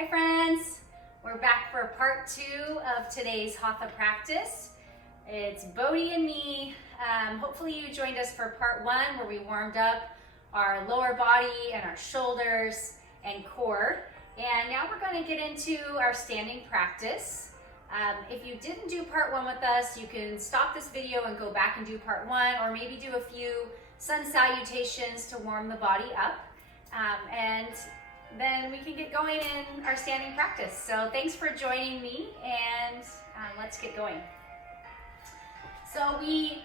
Hi friends, we're back for part 2 of today's Hatha practice. It's Bodhi and me. Hopefully you joined us for part 1 where we warmed up our lower body and our shoulders and core. And now we're going to get into our standing practice. If you didn't do part 1 with us, you can stop this video and go back and do part 1, or maybe do a few sun salutations to warm the body up. And then we can get going in our standing practice. So thanks for joining me, and let's get going. So we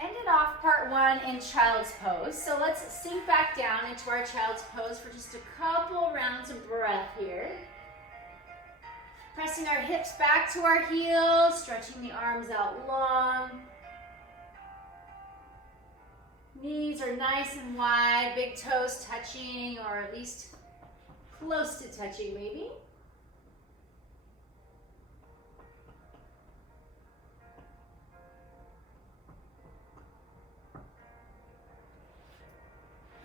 ended off part 1 in child's pose. So let's sink back down into our child's pose for just a couple rounds of breath here. Pressing our hips back to our heels, stretching the arms out long. Knees are nice and wide, big toes touching, or at least close to touching maybe.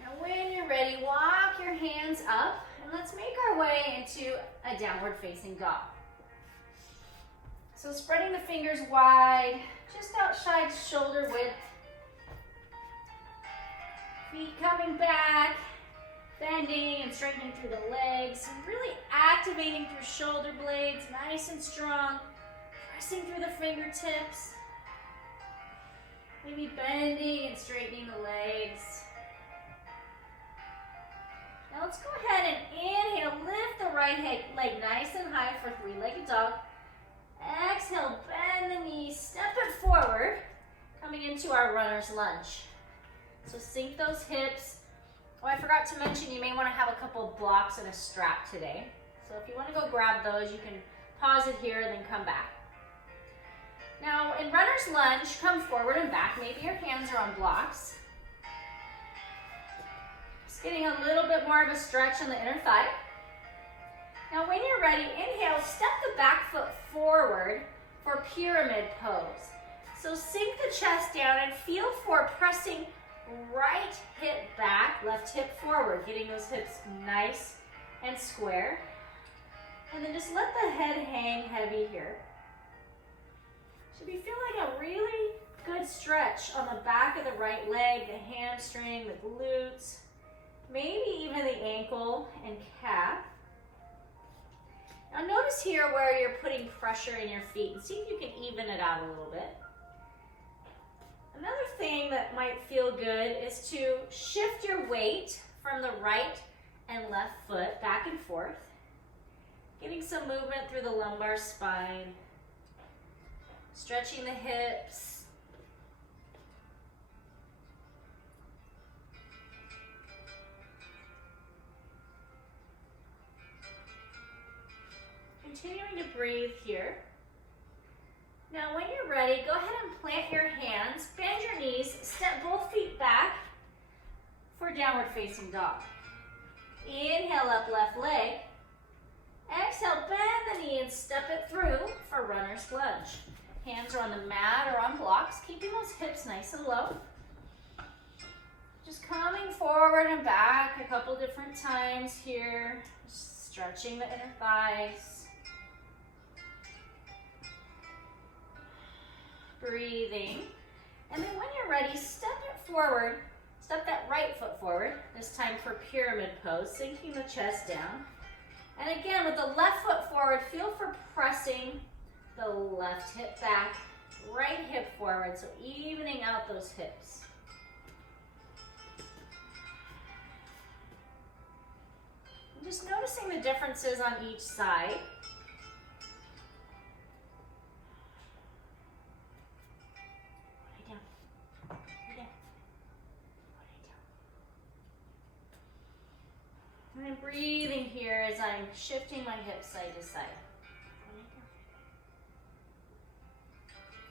Now when you're ready, walk your hands up and let's make our way into a downward facing dog. So spreading the fingers wide, just outside shoulder width. Feet coming back. Bending and straightening through the legs, and really activating through shoulder blades, nice and strong. Pressing through the fingertips. Maybe bending and straightening the legs. Now let's go ahead and inhale, lift the right leg nice and high for three-legged dog. Exhale, bend the knees, step it forward, coming into our runner's lunge. So sink those hips. Oh, I forgot to mention, you may want to have a couple blocks and a strap today. So if you want to go grab those, you can pause it here and then come back. Now in runner's lunge, come forward and back. Maybe your hands are on blocks. Just getting a little bit more of a stretch on the inner thigh. Now when you're ready, inhale, step the back foot forward for pyramid pose. So sink the chest down and feel for pressing right hip back, left hip forward, getting those hips nice and square. And then just let the head hang heavy here. Should be feeling a really good stretch on the back of the right leg, the hamstring, the glutes, maybe even the ankle and calf. Now notice here where you're putting pressure in your feet and see if you can even it out a little bit. Another thing that might feel good is to shift your weight from the right and left foot back and forth, getting some movement through the lumbar spine, stretching the hips. Continuing to breathe here. Now when you're ready, go ahead and plant your hands, bend your knees, step both feet back for downward facing dog. Inhale up left leg. Exhale, bend the knee and step it through for runner's lunge. Hands are on the mat or on blocks, keeping those hips nice and low. Just coming forward and back a couple different times here, stretching the inner thighs. Breathing, and then when you're ready, step it forward, step that right foot forward, this time for pyramid pose, sinking the chest down. And again, with the left foot forward, feel for pressing the left hip back, right hip forward, so evening out those hips. And just noticing the differences on each side. And I'm breathing here as I'm shifting my hips side to side.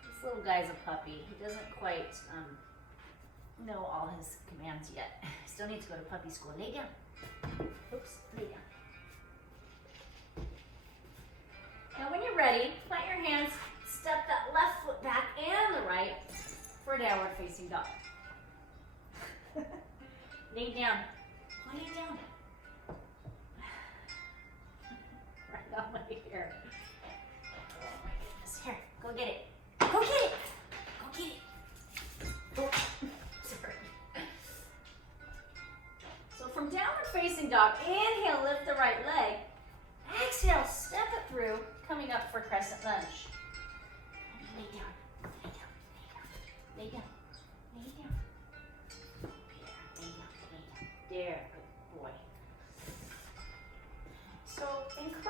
This little guy's a puppy. He doesn't quite know all his commands yet. Still needs to go to puppy school. Lay down. Oops, lay down. Now when you're ready, plant your hands, step that left foot back and the right for downward facing dog. Lay down. Lay down.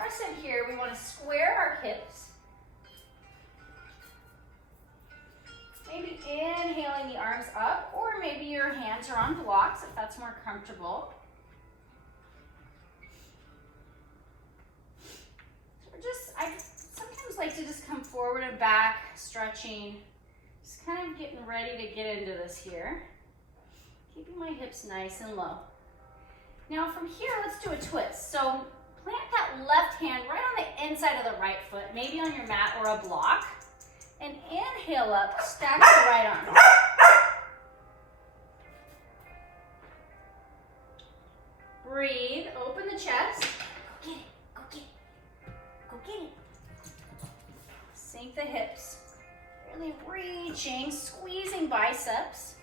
crescent here, we want to square our hips. Maybe inhaling the arms up, or maybe your hands are on blocks if that's more comfortable. I sometimes like to just come forward and back, stretching, just kind of getting ready to get into this here. Keeping my hips nice and low. Now from here, let's do a twist. So plant that left hand right on the inside of the right foot, maybe on your mat or a block, and inhale up, stack the right arm. Breathe, open the chest. Go get it, go get it, go get it. Sink the hips, really reaching, squeezing biceps.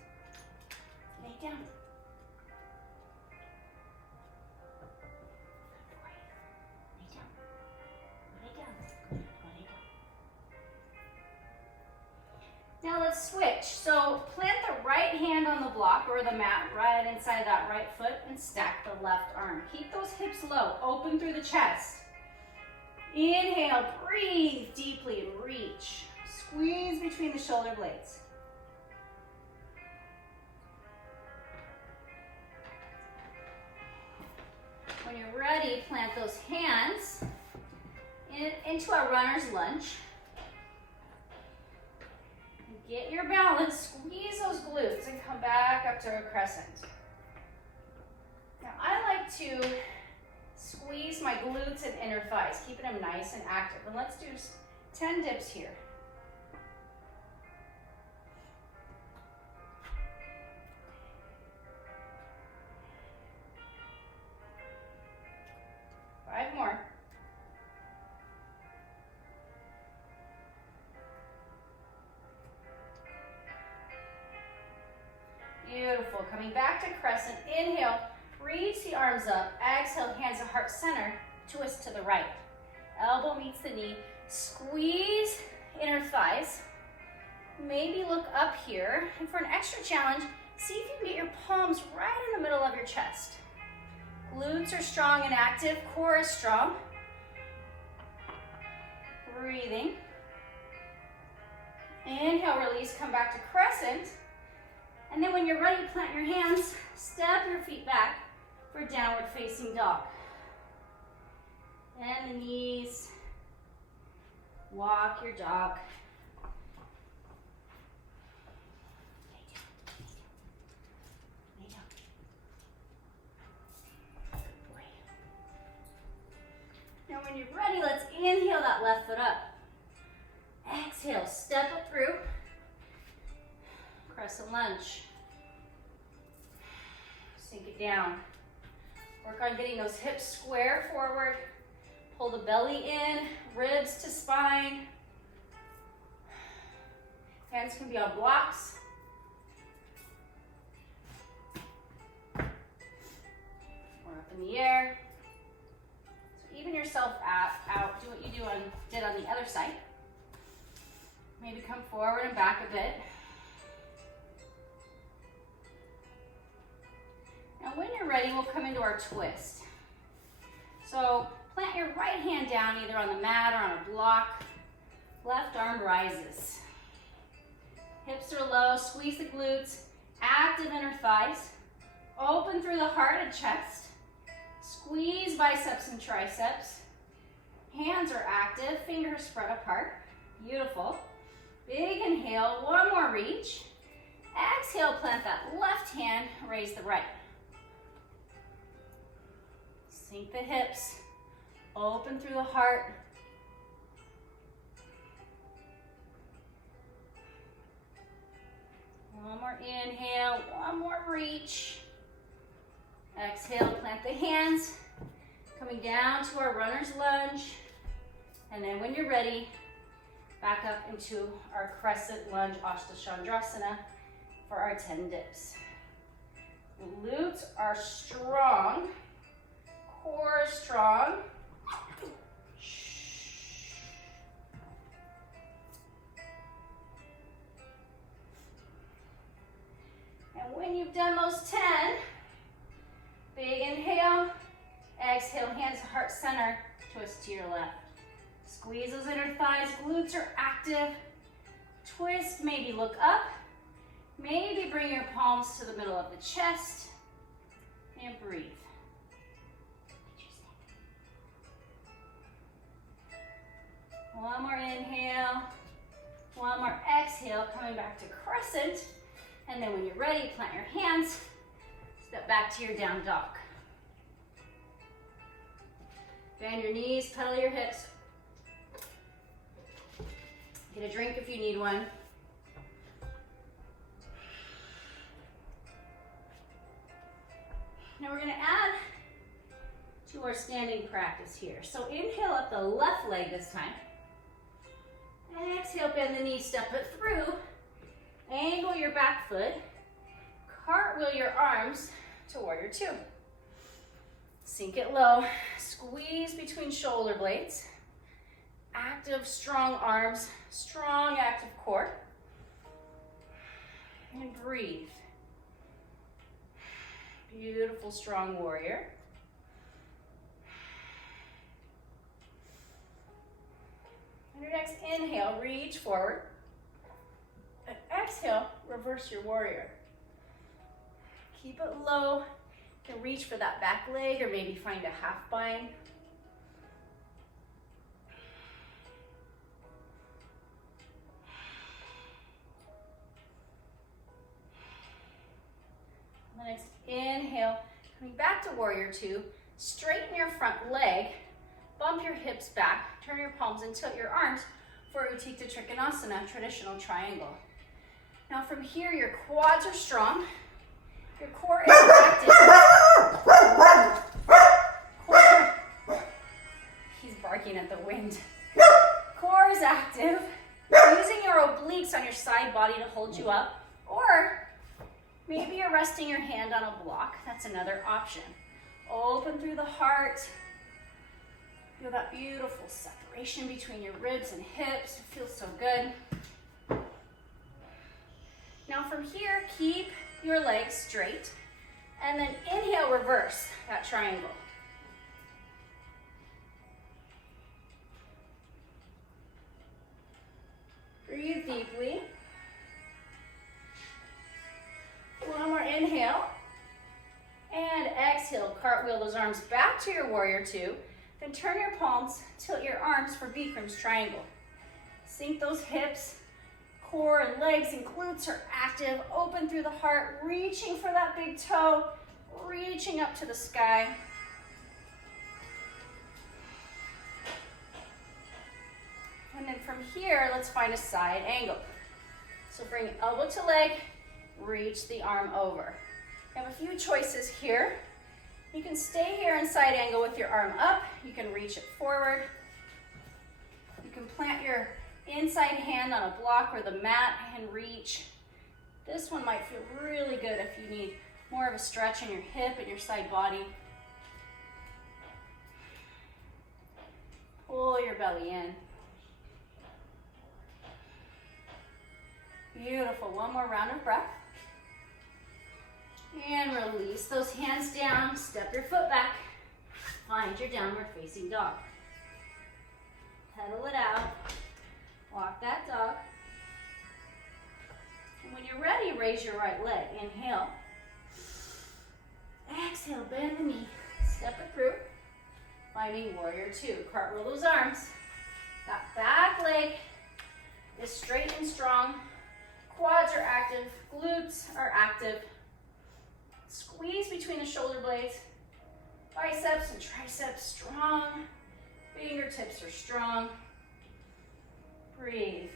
Lay down. Good boy. Lay down. Lay down. Good. Lay down. Now let's switch. So plant the right hand on the block or the mat right inside that right foot and stack the left arm. Keep those hips low, open through the chest. Inhale, breathe deeply and reach. Squeeze between the shoulder blades. When you're ready, plant those hands into our runner's lunge. Get your balance, squeeze those glutes, and come back up to a crescent. Now, I like to squeeze my glutes and inner thighs, keeping them nice and active. And let's do 10 dips here. Five more. Beautiful. Coming back to crescent. Inhale, reach the arms up. Exhale, hands to heart center. Twist to the right. Elbow meets the knee. Squeeze inner thighs. Maybe look up here. And for an extra challenge, see if you can get your palms right in the middle of your chest. Glutes are strong and active. Core is strong. Breathing. Inhale, release, come back to crescent. And then when you're ready, plant your hands, step your feet back for downward facing dog. And the knees, walk your dog. Lay down. Good boy. Now when you're ready, let's inhale that left foot up. Exhale, step up through. Crescent lunge. Sink it down. Work on getting those hips square forward. Pull the belly in, ribs to spine. Hands can be on blocks. Or up in the air. So even yourself out. Do what you did on the other side. Maybe come forward and back a bit. Now when you're ready, we'll come into our twist. So plant your right hand down either on the mat or on a block. Left arm rises. Hips are low, squeeze the glutes, active inner thighs. Open through the heart and chest. Squeeze biceps and triceps. Hands are active, fingers spread apart. Beautiful. Big inhale, one more reach. Exhale, plant that left hand, raise the right. Sink the hips, open through the heart. One more inhale, one more reach. Exhale, plant the hands, coming down to our runner's lunge. And then when you're ready, back up into our crescent lunge Ashtachandrasana for our 10 dips. Glutes are strong. Core is strong. And when you've done those 10, big inhale, Exhale, hands to heart center, twist to your left. Squeeze those inner thighs, glutes are active. Twist, maybe look up. Maybe bring your palms to the middle of the chest and breathe. One more inhale, one more exhale, coming back to crescent. And then when you're ready, plant your hands, step back to your down dog. Bend your knees, pedal your hips. Get a drink if you need one. Now we're going to add to our standing practice here. So inhale up the left leg this time. Exhale, bend the knee, step it through. Angle your back foot. Cartwheel your arms to warrior two. Sink it low. Squeeze between shoulder blades. Active, strong arms. Strong, active core. And breathe. Beautiful, strong warrior. On your next inhale, reach forward. And exhale, reverse your warrior. Keep it low. You can reach for that back leg or maybe find a half bind. On the next inhale, coming back to warrior two, straighten your front leg. Bump your hips back, turn your palms and tilt your arms for Utthita Trikonasana, traditional triangle. Now from here, your quads are strong, your core is active. He's barking at the wind. Core is active. Using your obliques on your side body to hold you up, or maybe you're resting your hand on a block. That's another option. Open through the heart. Feel that beautiful separation between your ribs and hips. It feels so good. Now from here, keep your legs straight. And then inhale, reverse that triangle. Breathe deeply. One more inhale. And exhale, cartwheel those arms back to your warrior two. Then turn your palms, tilt your arms for Bikram's triangle. Sink those hips, core and legs and glutes are active. Open through the heart, reaching for that big toe, reaching up to the sky. And then from here, let's find a side angle. So bring elbow to leg, reach the arm over. You have a few choices here. You can stay here in side angle with your arm up. You can reach it forward. You can plant your inside hand on a block or the mat and reach. This one might feel really good if you need more of a stretch in your hip and your side body. Pull your belly in. Beautiful. One more round of breath. And release those hands down. Step your foot back. Find your downward facing dog. Pedal it out. Walk that dog. And when you're ready, raise your right leg. Inhale. Exhale, bend the knee. Step it through. Finding warrior two. Cartwheel those arms. That back leg is straight and strong. Quads are active. Glutes are active. Squeeze between the shoulder blades. Biceps and triceps strong. Fingertips are strong. Breathe.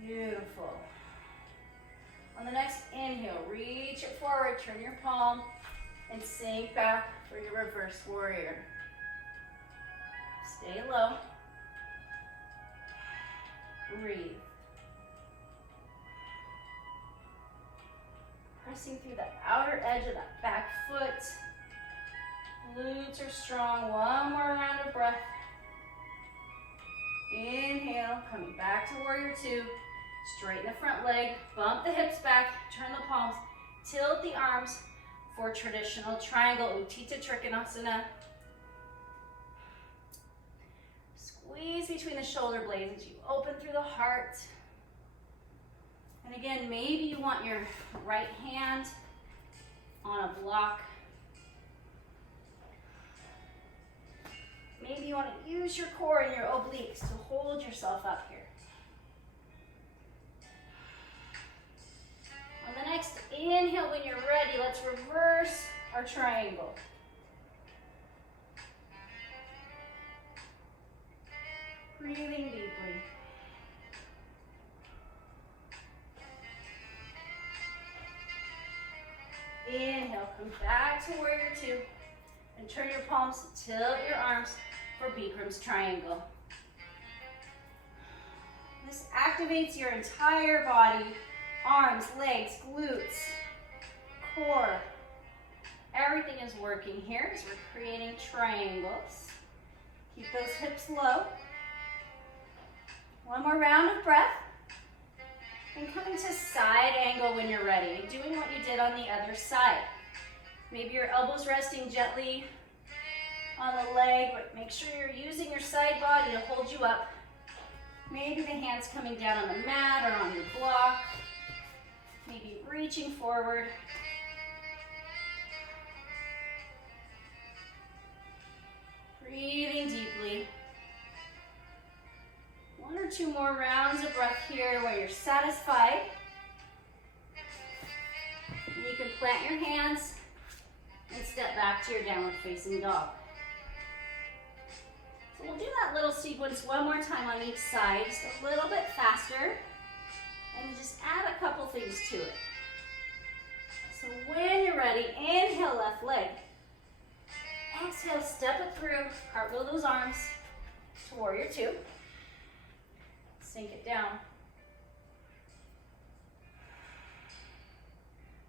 Beautiful. On the next inhale, reach it forward, turn your palm, and sink back for your reverse warrior. Stay low. Breathe. Pressing through the outer edge of that back foot. Glutes are strong. One more round of breath. Inhale, coming back to warrior two. Straighten the front leg, bump the hips back, turn the palms, tilt the arms for traditional triangle, Utthita Trikonasana. Squeeze between the shoulder blades as you open through the heart. And again, maybe you want your right hand on a block. Maybe you want to use your core and your obliques to hold yourself up here. On the next inhale, when you're ready, let's reverse our triangle. Breathing deeply. Inhale, come back to warrior two. And turn your palms, tilt your arms for Bikram's triangle. This activates your entire body, arms, legs, glutes, core. Everything is working here as we're creating triangles. Keep those hips low. One more round of breath. And coming to side angle when you're ready, doing what you did on the other side. Maybe your elbows resting gently on the leg, but make sure you're using your side body to hold you up. Maybe the hands coming down on the mat or on your block. Maybe reaching forward. Breathing deeply. One or two more rounds of breath here where you're satisfied. And you can plant your hands and step back to your downward facing dog. So we'll do that little sequence one more time on each side, just a little bit faster, and just add a couple things to it. So when you're ready, inhale left leg. Exhale, step it through, cartwheel those arms to warrior two. Sink it down.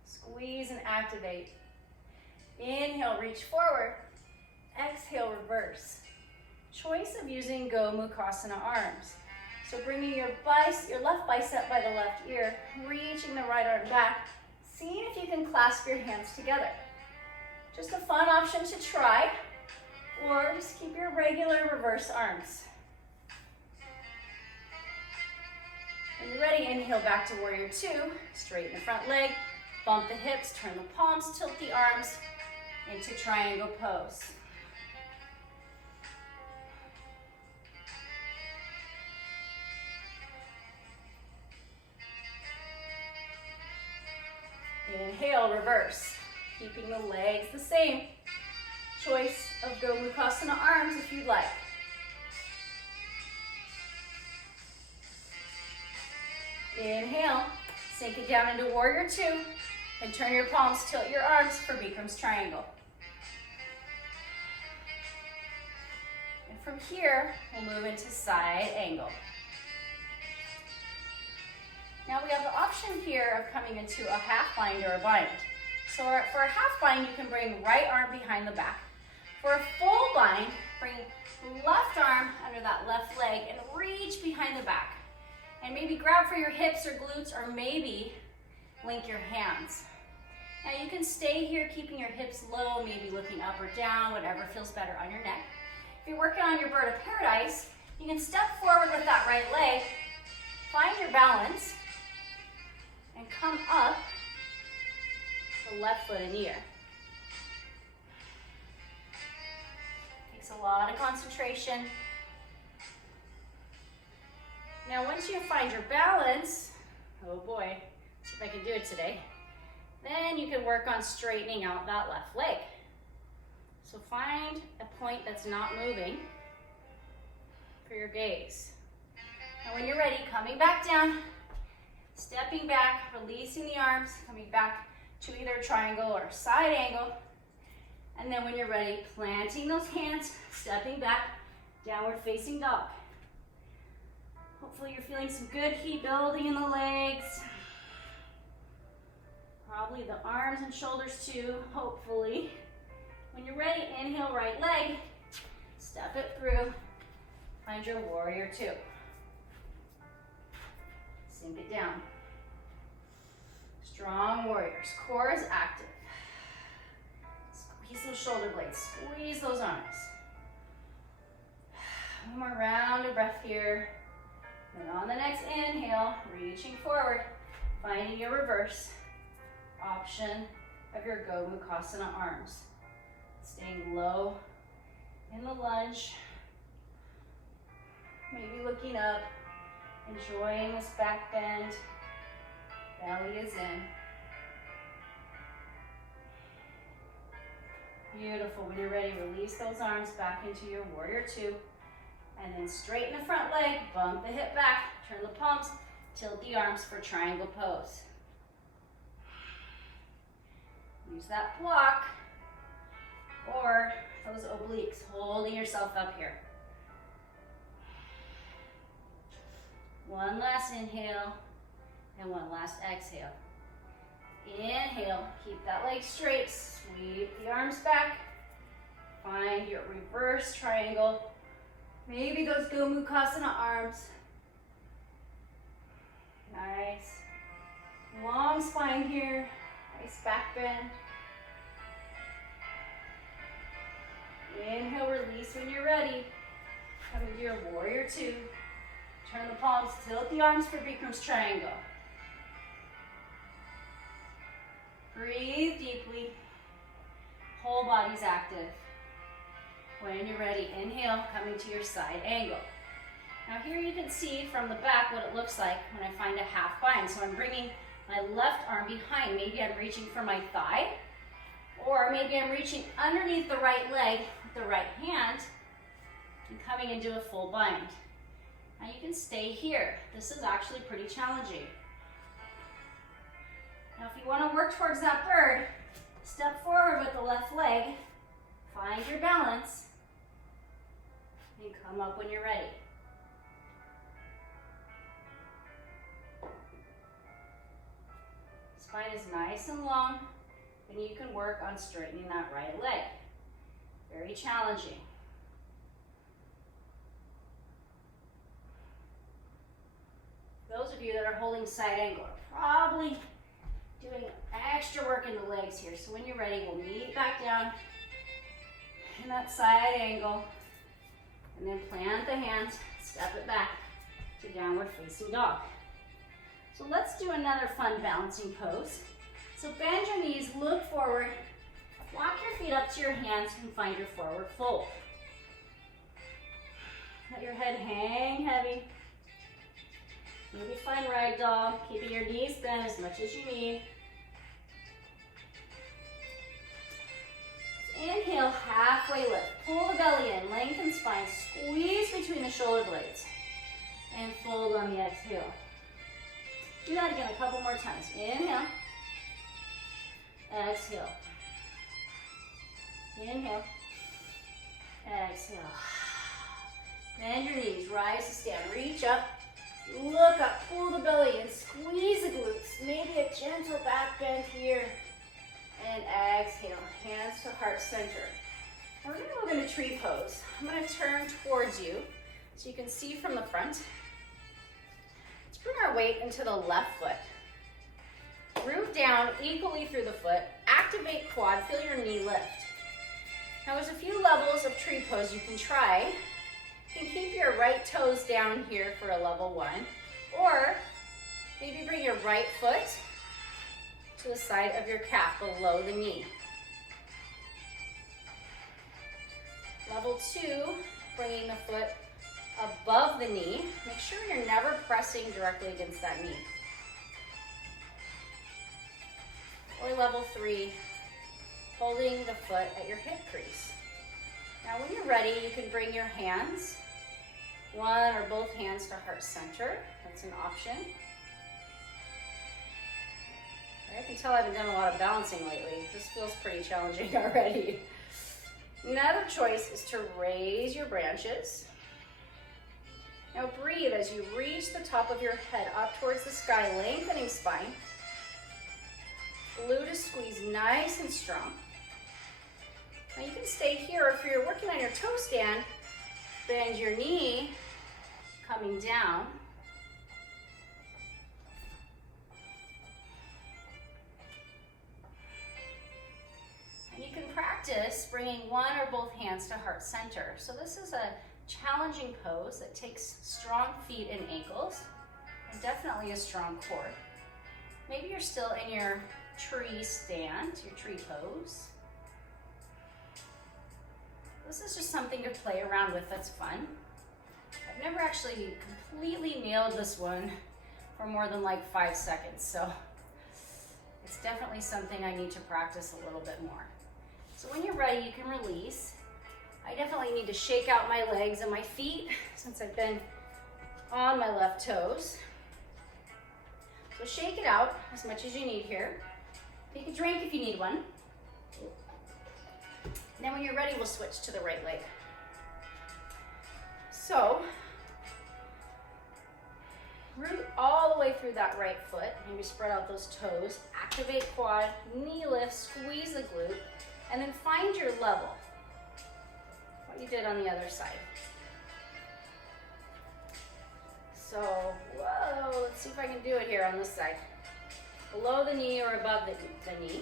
Squeeze and activate. Inhale, reach forward. Exhale, reverse. Choice of using Go Mukhasana arms. So bringing your left bicep by the left ear, reaching the right arm back, seeing if you can clasp your hands together. Just a fun option to try, or just keep your regular reverse arms. When you're ready, inhale back to warrior two, straighten the front leg, bump the hips, turn the palms, tilt the arms into triangle pose. Inhale, reverse, keeping the legs the same. Choice of Go Mukhasana arms if you'd like. Inhale, sink it down into warrior two, and turn your palms, tilt your arms for Bikram's triangle. And from here, we'll move into side angle. Now we have the option here of coming into a half bind or a bind. So for a half bind, you can bring right arm behind the back. For a full bind, bring left arm under that left leg and reach behind the back. And maybe grab for your hips or glutes, or maybe link your hands. Now you can stay here keeping your hips low, maybe looking up or down, whatever feels better on your neck. If you're working on your bird of paradise, you can step forward with that right leg, find your balance, and come up the left foot in the air. Takes a lot of concentration. Now once you find your balance, oh boy, see if I can do it today, then you can work on straightening out that left leg. So find a point that's not moving for your gaze. Now when you're ready, coming back down, stepping back, releasing the arms, coming back to either a triangle or a side angle. And then when you're ready, planting those hands, stepping back, downward facing dog. Hopefully you're feeling some good heat building in the legs. Probably the arms and shoulders too, hopefully. When you're ready, inhale right leg, step it through, Find your warrior two. Sink it down. Strong warriors. Core is active. Squeeze those shoulder blades. Squeeze those arms. One more round of breath here. Then on the next inhale, reaching forward, finding your reverse option of your Gomukhasana arms. Staying low in the lunge. Maybe looking up, enjoying this back bend. Belly is in. Beautiful. When you're ready, release those arms back into your warrior two. And then straighten the front leg, bump the hip back, turn the palms, tilt the arms for triangle pose. Use that block or those obliques, holding yourself up here. One last inhale and one last exhale. Inhale, keep that leg straight, sweep the arms back. Find your reverse triangle. Maybe those Gomukhasana arms. Nice. Long spine here. Nice back bend. Inhale, release when you're ready. Come into your warrior two. Turn the palms, tilt the arms for Bikram's triangle. Breathe deeply. Whole body's active. When you're ready, inhale, coming to your side angle. Now here you can see from the back what it looks like when I find a half bind. So I'm bringing my left arm behind. Maybe I'm reaching for my thigh, or maybe I'm reaching underneath the right leg with the right hand and coming into a full bind. Now you can stay here. This is actually pretty challenging. Now if you want to work towards that bird, step forward with the left leg, find your balance, and come up when you're ready. Spine is nice and long, and you can work on straightening that right leg. Very challenging. Those of you that are holding side angle are probably doing extra work in the legs here. So when you're ready, we'll meet back down in that side angle, and then plant the hands, step it back to downward facing dog. So let's do another fun balancing pose. So bend your knees, look forward, walk your feet up to your hands, and find your forward fold. Let your head hang heavy. Maybe find ragdoll, keeping your knees bent as much as you need. Inhale, halfway lift. Pull the belly in, lengthen spine, squeeze between the shoulder blades, and fold on the exhale. Do that again a couple more times. Inhale, exhale. Inhale, exhale. Bend your knees, rise to stand, reach up, look up, pull the belly in, squeeze the glutes, maybe a gentle back bend here. And exhale, hands to heart center. Now we're going to move into tree pose. I'm going to turn towards you so you can see from the front. Let's bring our weight into the left foot. Root down equally through the foot. Activate quad, feel your knee lift. Now there's a few levels of tree pose you can try. You can keep your right toes down here for a level one, or maybe bring your right foot to the side of your calf below the knee. Level two, bringing the foot above the knee. Make sure you're never pressing directly against that knee. Or level three, holding the foot at your hip crease. Now when you're ready, you can bring your hands, one or both hands to heart center. That's an option. I can tell I haven't done a lot of balancing lately. This feels pretty challenging already. Another choice is to raise your branches. Now breathe as you reach the top of your head up towards the sky, lengthening spine. Gluteus squeeze nice and strong. Now you can stay here, or if you're working on your toe stand, Bend your knee, coming down. And you can practice bringing one or both hands to heart center. So this is a challenging pose that takes strong feet and ankles, and definitely a strong core. Maybe you're still in your tree stand, your tree pose. This is just something to play around with that's fun. I've never actually completely nailed this one for more than like 5 seconds, so it's definitely something I need to practice a little bit more. So when you're ready, you can release. I definitely need to shake out my legs and my feet since I've been on my left toes. So shake it out as much as you need here. Take a drink if you need one. And then when you're ready, we'll switch to the right leg. So, root all the way through that right foot. Maybe spread out those toes. Activate quad, knee lift, squeeze the glute, and then find your level. What you did on the other side. So, whoa, let's see if I can do it here on this side. Below the knee or above the knee.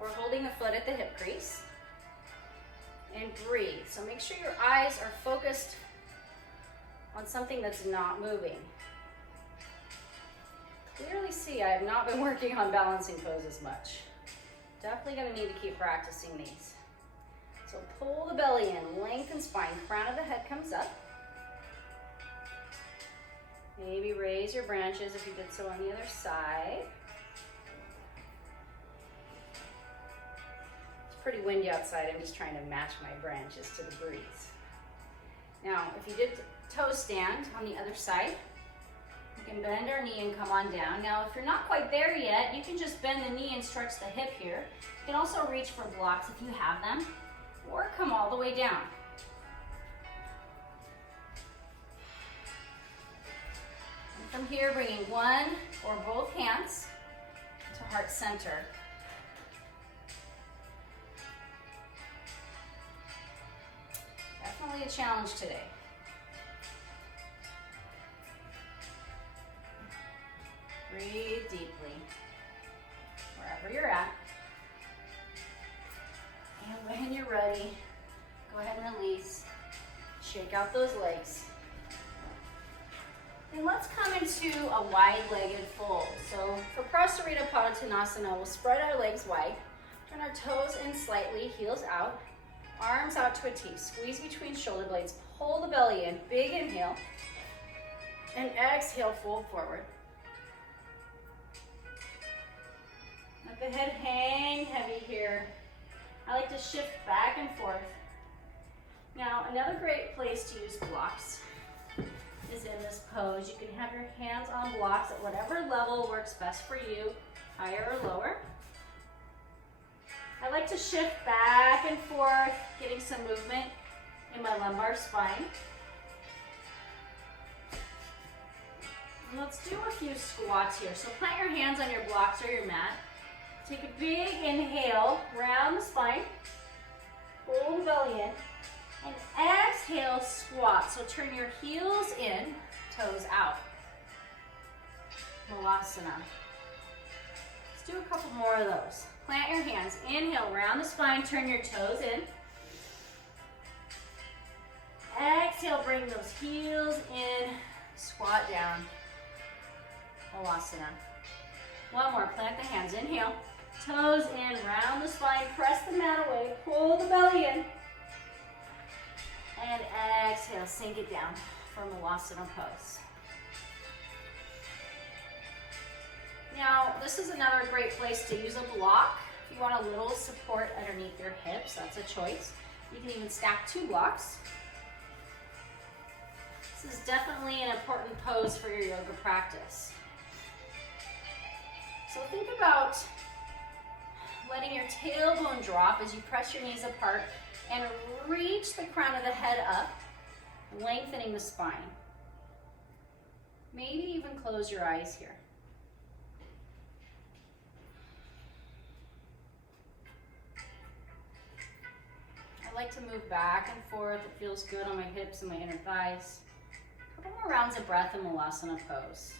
We're holding the foot at the hip crease. And breathe. So make sure your eyes are focused on something that's not moving. Clearly see I have not been working on balancing poses much. Definitely going to need to keep practicing these. So pull the belly in, lengthen spine, crown of the head comes up. Maybe raise your branches if you did so on the other side. It's pretty windy outside. I'm just trying to match my branches to the breeze. Now, if you did toe stand on the other side, you can bend our knee and come on down. Now, if you're not quite there yet, you can just bend the knee and stretch the hip here. You can also reach for blocks if you have them, or come all the way down. And from here, bringing one or both hands to heart center. Definitely a challenge today. Breathe deeply, wherever you're at. And when you're ready, go ahead and release. Shake out those legs. And let's come into a wide-legged fold. So for Prasarita Padottanasana, we'll spread our legs wide, turn our toes in slightly, heels out, arms out to a T. Squeeze between shoulder blades, pull the belly in, big inhale, and exhale, fold forward. Let the head hang heavy here. I like to shift back and forth. Now, another great place to use blocks is in this pose. You can have your hands on blocks at whatever level works best for you, higher or lower. I like to shift back and forth, getting some movement in my lumbar spine. And let's do a few squats here. So plant your hands on your blocks or your mat. Take a big inhale, round the spine, pull the belly in, and exhale, squat. So turn your heels in, toes out. Malasana. Let's do a couple more of those. Plant your hands, inhale, round the spine, turn your toes in. Exhale, bring those heels in, squat down. Malasana. One more, plant the hands, inhale. Toes in, round the spine, press the mat away, pull the belly in, and exhale, sink it down for Malasana pose. Now, this is another great place to use a block. If you want a little support underneath your hips, that's a choice. You can even stack 2 blocks. This is definitely an important pose for your yoga practice. So think about letting your tailbone drop as you press your knees apart and reach the crown of the head up, lengthening the spine. Maybe even close your eyes here. I like to move back and forth. It feels good on my hips and my inner thighs. A couple more rounds of breath in Malasana pose.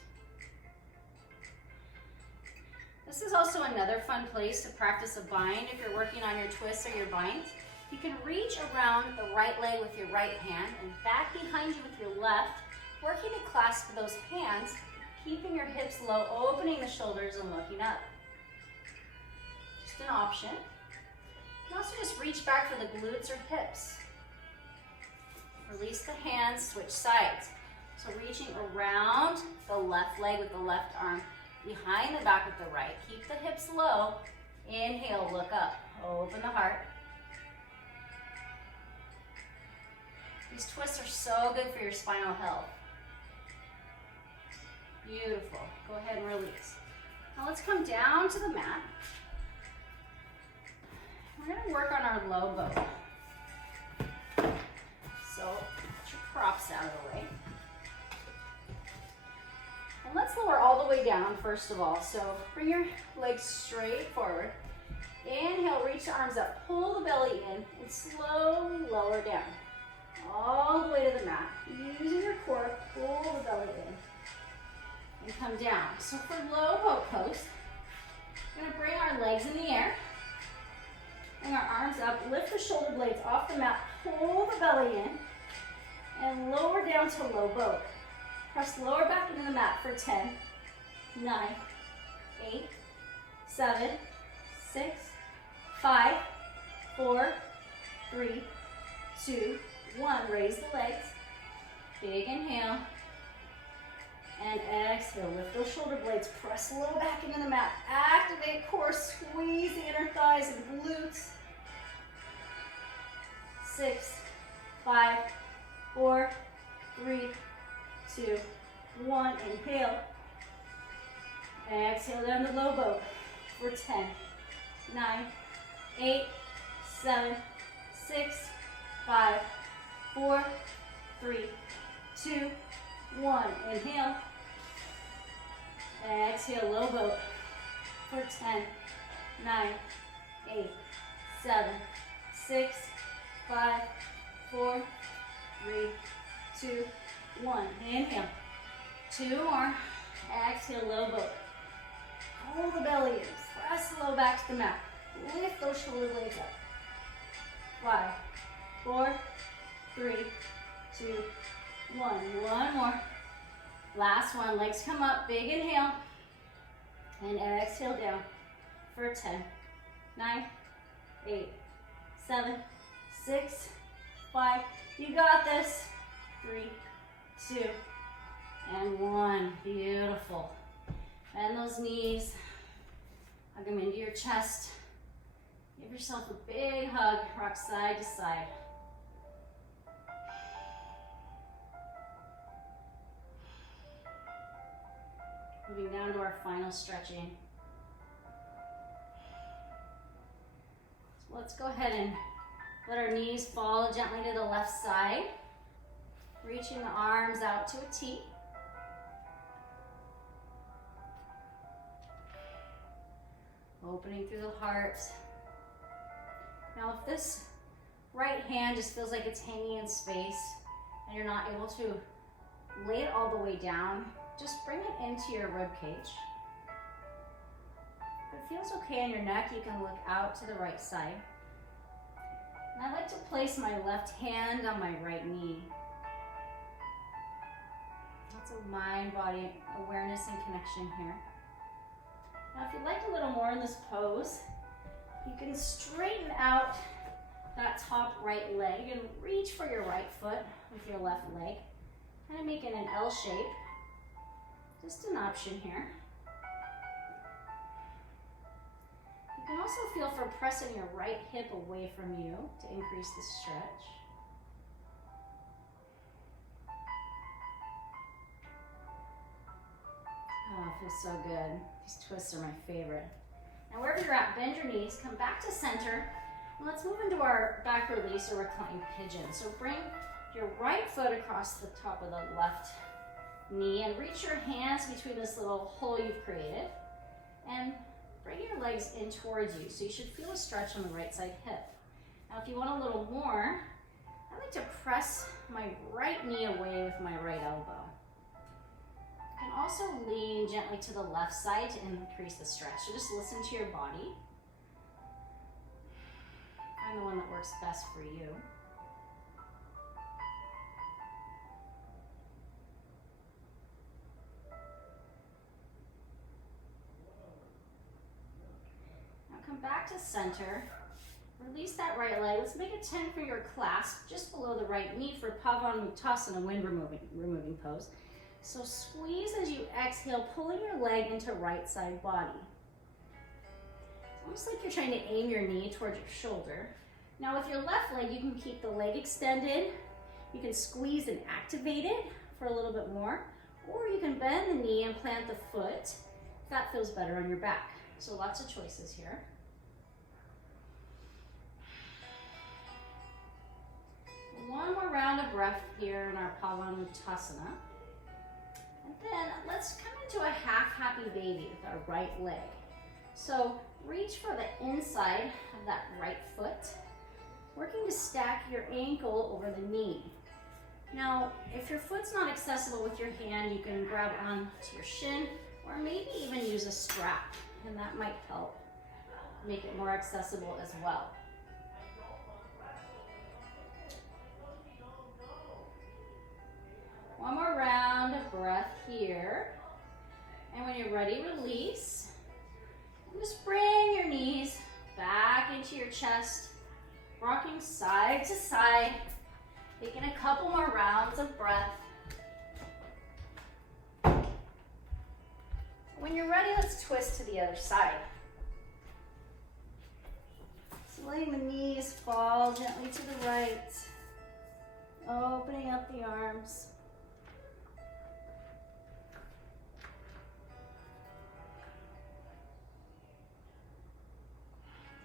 This is also another fun place to practice a bind if you're working on your twists or your binds. You can reach around the right leg with your right hand and back behind you with your left, working to clasp those hands, keeping your hips low, opening the shoulders and looking up. Just an option. You can also just reach back for the glutes or hips. Release the hands, switch sides. So reaching around the left leg with the left arm, behind the back with the right. Keep the hips low. Inhale, look up. Open the heart. These twists are so good for your spinal health. Beautiful. Go ahead and release. Now let's come down to the mat. We're going to work on our low boat. So put your props out of the way. And let's lower all the way down first of all. So bring your legs straight forward. Inhale, reach the arms up. Pull the belly in and slowly lower down. All the way to the mat. Using your core, pull the belly in and come down. So for low boat pose, we're going to bring our legs in the air. Bring our arms up, lift the shoulder blades off the mat, pull the belly in, and lower down to low boat. Press lower back into the mat for 10, 9, 8, 7, 6, 5, 4, 3, 2, 1. Raise the legs. Big inhale. And exhale. Lift those shoulder blades. Press low back into the mat. Activate core. Squeeze the inner thighs and glutes. 6, 5, 4, 3, 2, 1. Inhale. Exhale down to low boat for 10, 9, 8, 7, 6, 5, 4, 3, 2, 1. Inhale. Exhale, low boat for 10, 9, 8, 7, 6, 5, 4, 3, 2, 1. Inhale. 2 more. Exhale, low boat. Pull the belly in. Press low back to the mat. Lift those shoulder blades up. 5, 4, 3, 2, 1. One more. Last one. Legs come up. Big inhale. And exhale down for 10, 9, 8, 7, 6, 5. You got this. 3, 2, and 1. Beautiful. Bend those knees. Hug them into your chest. Give yourself a big hug. Rock side to side. Moving down to our final stretching. So let's go ahead and let our knees fall gently to the left side. Reaching the arms out to a T. Opening through the heart. Now if this right hand just feels like it's hanging in space and you're not able to lay it all the way down, just bring it into your rib cage. If it feels okay on your neck, you can look out to the right side. And I like to place my left hand on my right knee. Lots of mind-body awareness and connection here. Now, if you'd like a little more in this pose, you can straighten out that top right leg and reach for your right foot with your left leg. Kind of making an L shape. Just an option here. You can also feel for pressing your right hip away from you to increase the stretch. Oh, it feels so good. These twists are my favorite. Now wherever you're at, bend your knees, come back to center, and let's move into our back release or reclining pigeon. So bring your right foot across the top of the left knee and reach your hands between this little hole you've created and bring your legs in towards you. So you should feel a stretch on the right side hip. Now if you want a little more, I like to press my right knee away with my right elbow. You can also lean gently to the left side to increase the stretch. So just listen to your body. Find the one that works best for you. Now come back to center. Release that right leg. Let's make a 10-finger clasp just below the right knee for Pavanmuktasana, wind removing pose. So squeeze as you exhale, pulling your leg into right side body. It's almost like you're trying to aim your knee towards your shoulder. Now with your left leg, you can keep the leg extended. You can squeeze and activate it for a little bit more, or you can bend the knee and plant the foot if that feels better on your back. So lots of choices here. One more round of breath here in our Pavanmuktasana. And then let's come into a half happy baby with our right leg. So reach for the inside of that right foot, working to stack your ankle over the knee. Now, if your foot's not accessible with your hand, you can grab onto your shin or maybe even use a strap, and that might help make it more accessible as well. One more round of breath here. And when you're ready, release. And just bring your knees back into your chest, rocking side to side, taking a couple more rounds of breath. When you're ready, let's twist to the other side. So letting the knees fall gently to the right, opening up the arms.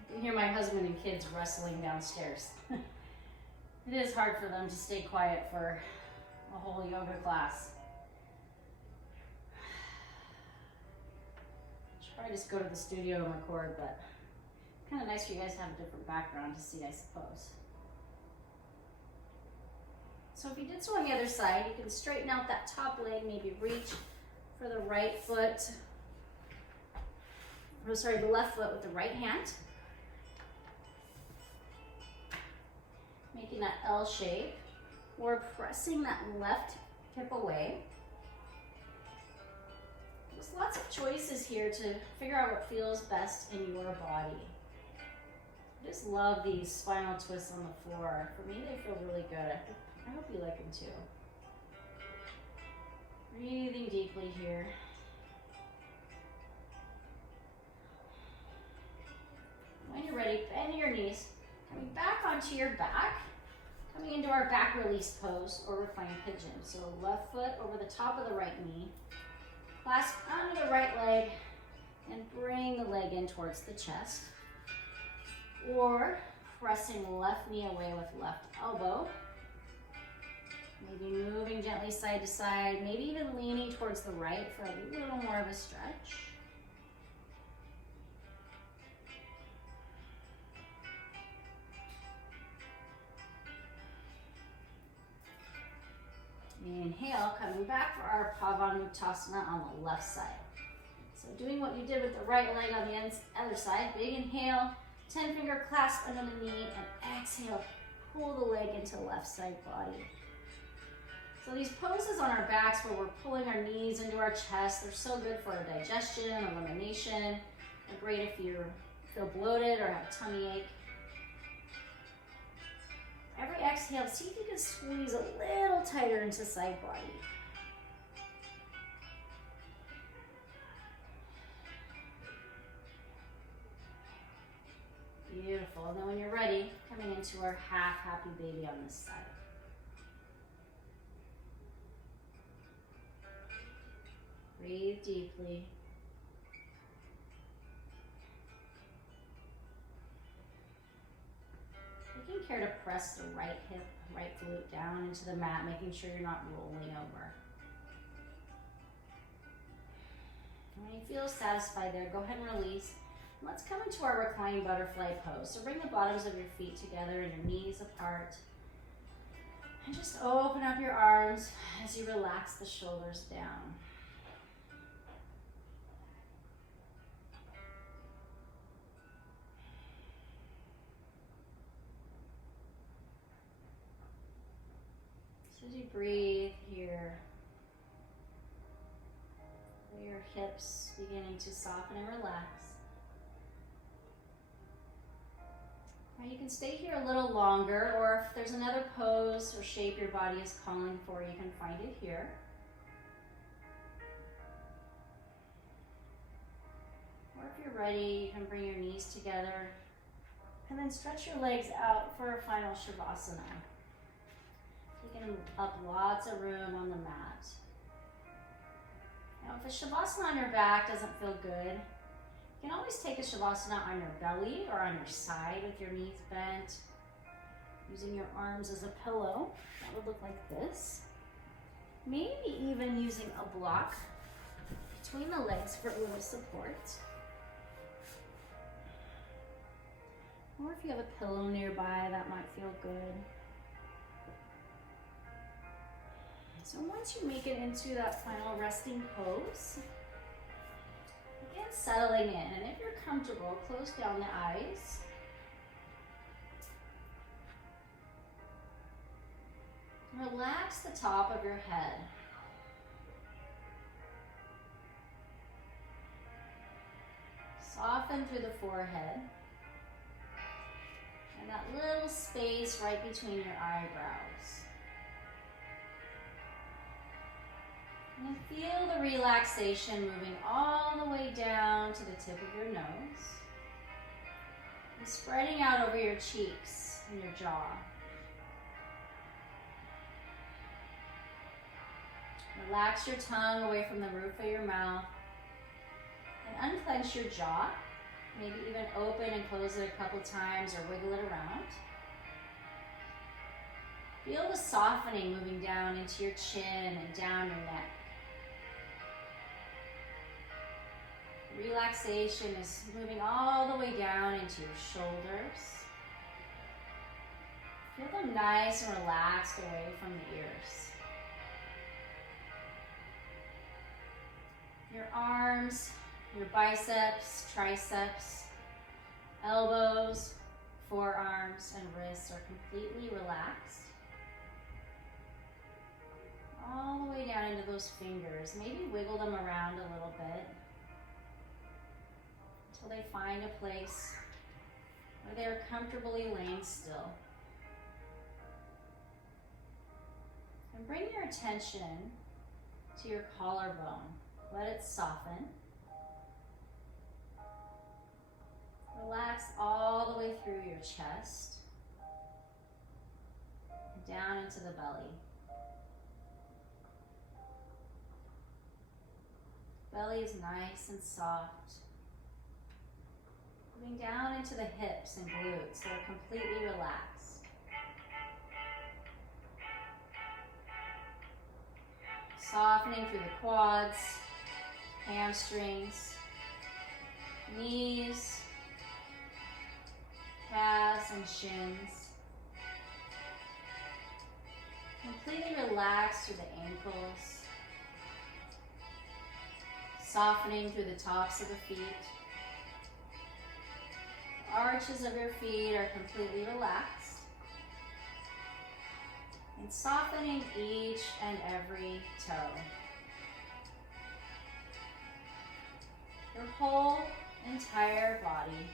I can hear my husband and kids wrestling downstairs. It is hard for them to stay quiet for a whole yoga class. Should probably just go to the studio and record, but kind of nice for you guys to have a different background to see, I suppose. So if you did so on the other side, you can straighten out that top leg, maybe reach for the right foot, the left foot with the right hand. Making that L shape, or pressing that left hip away. There's lots of choices here to figure out what feels best in your body. I just love these spinal twists on the floor. For me, they feel really good. I hope you like them too. Breathing deeply here. When you're ready, bend your knees, coming back onto your back, coming into our back release pose or reclining pigeon. So left foot over the top of the right knee, clasp onto the right leg, and bring the leg in towards the chest. Or pressing left knee away with left elbow. Maybe moving gently side to side, maybe even leaning towards the right for a little more of a stretch. Inhale, coming back for our Pavanmuktasana on the left side. So doing what you did with the right leg on the other side, big inhale, 10-finger clasp under the knee, and exhale, pull the leg into left side body. So these poses on our backs where we're pulling our knees into our chest, they're so good for digestion, elimination. They're great if you feel bloated or have tummy ache. Every exhale, see if you can squeeze a little tighter into side body. Beautiful. And then when you're ready, coming into our half happy baby on this side. Breathe deeply. Taking care to press the right hip, right glute down into the mat, making sure you're not rolling over. When you feel satisfied there, go ahead and release. Let's come into our reclining butterfly pose. So bring the bottoms of your feet together and your knees apart. And just open up your arms as you relax the shoulders down. So as you breathe here, feel your hips beginning to soften and relax. Now you can stay here a little longer, or if there's another pose or shape your body is calling for, you can find it here. Or if you're ready, you can bring your knees together and then stretch your legs out for a final Shavasana. Taking up lots of room on the mat. Now if the Shavasana on your back doesn't feel good, you can always take a Shavasana on your belly or on your side with your knees bent, using your arms as a pillow. That would look like this. Maybe even using a block between the legs for a little support. Or if you have a pillow nearby, that might feel good. So once you make it into that final resting pose, begin settling in, and if you're comfortable, close down the eyes. Relax the top of your head. Soften through the forehead. And that little space right between your eyebrows. And then feel the relaxation moving all the way down to the tip of your nose. And spreading out over your cheeks and your jaw. Relax your tongue away from the roof of your mouth. And unclench your jaw. Maybe even open and close it a couple times or wiggle it around. Feel the softening moving down into your chin and down your neck. Relaxation is moving all the way down into your shoulders. Feel them nice and relaxed away from the ears. Your arms, your biceps, triceps, elbows, forearms, and wrists are completely relaxed. All the way down into those fingers. Maybe wiggle them around a little bit until they find a place where they're comfortably laying still. And bring your attention to your collarbone. Let it soften. Relax all the way through your chest and down into the belly. Belly is nice and soft. Moving down into the hips and glutes, they're completely relaxed. Softening through the quads, hamstrings, knees, calves and shins. Completely relaxed through the ankles. Softening through the tops of the feet. The arches of your feet are completely relaxed. And softening each and every toe. Your whole entire body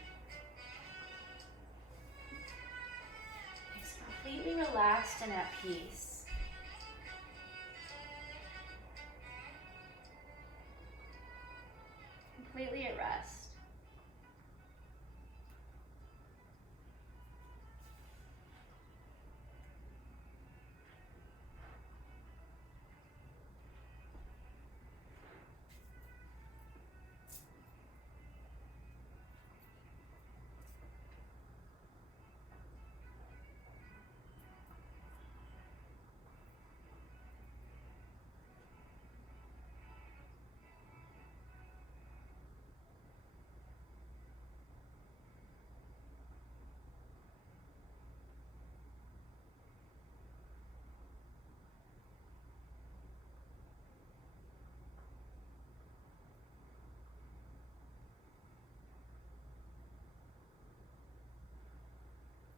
is completely relaxed and at peace. Completely at rest.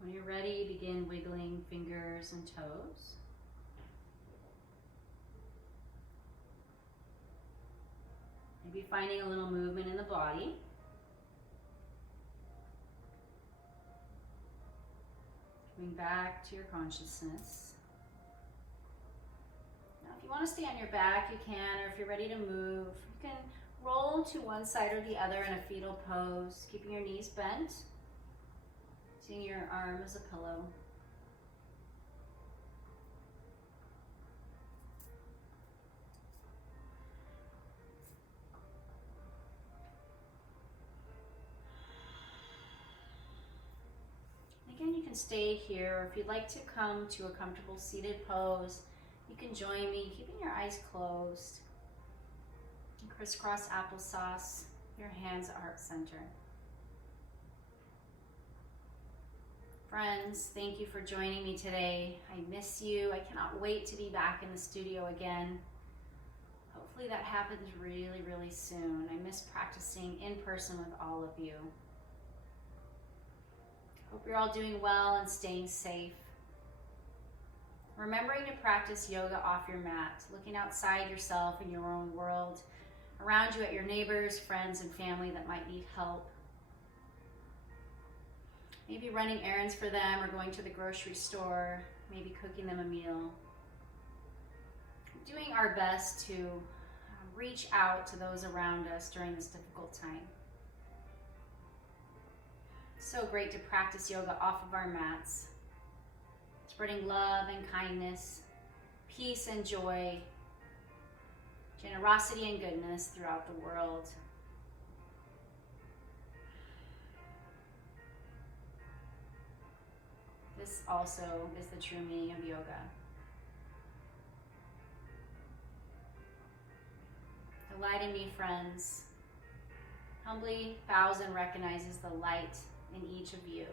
When you're ready, begin wiggling fingers and toes. Maybe finding a little movement in the body. Coming back to your consciousness. Now, if you want to stay on your back, you can, or if you're ready to move, you can roll to one side or the other in a fetal pose, keeping your knees bent, using your arm as a pillow. Again, you can stay here, or if you'd like to come to a comfortable seated pose, you can join me, keeping your eyes closed. And crisscross applesauce, your hands at heart center. Friends, thank you for joining me today. I miss you. I cannot wait to be back in the studio again. Hopefully that happens really, really soon. I miss practicing in person with all of you. Hope you're all doing well and staying safe. Remembering to practice yoga off your mat, looking outside yourself in your own world, around you at your neighbors, friends, and family that might need help. Maybe running errands for them or going to the grocery store, maybe cooking them a meal. Doing our best to reach out to those around us during this difficult time. So great to practice yoga off of our mats, spreading love and kindness, peace and joy, generosity and goodness throughout the world. This also is the true meaning of yoga. The light in me, friends, humbly bows and recognizes the light in each of you.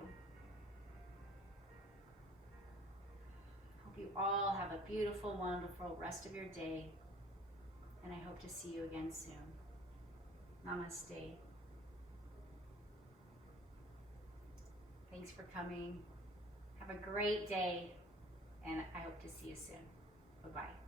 Hope you all have a beautiful, wonderful rest of your day, and I hope to see you again soon. Namaste. Thanks for coming. Have a great day, and I hope to see you soon. Bye-bye.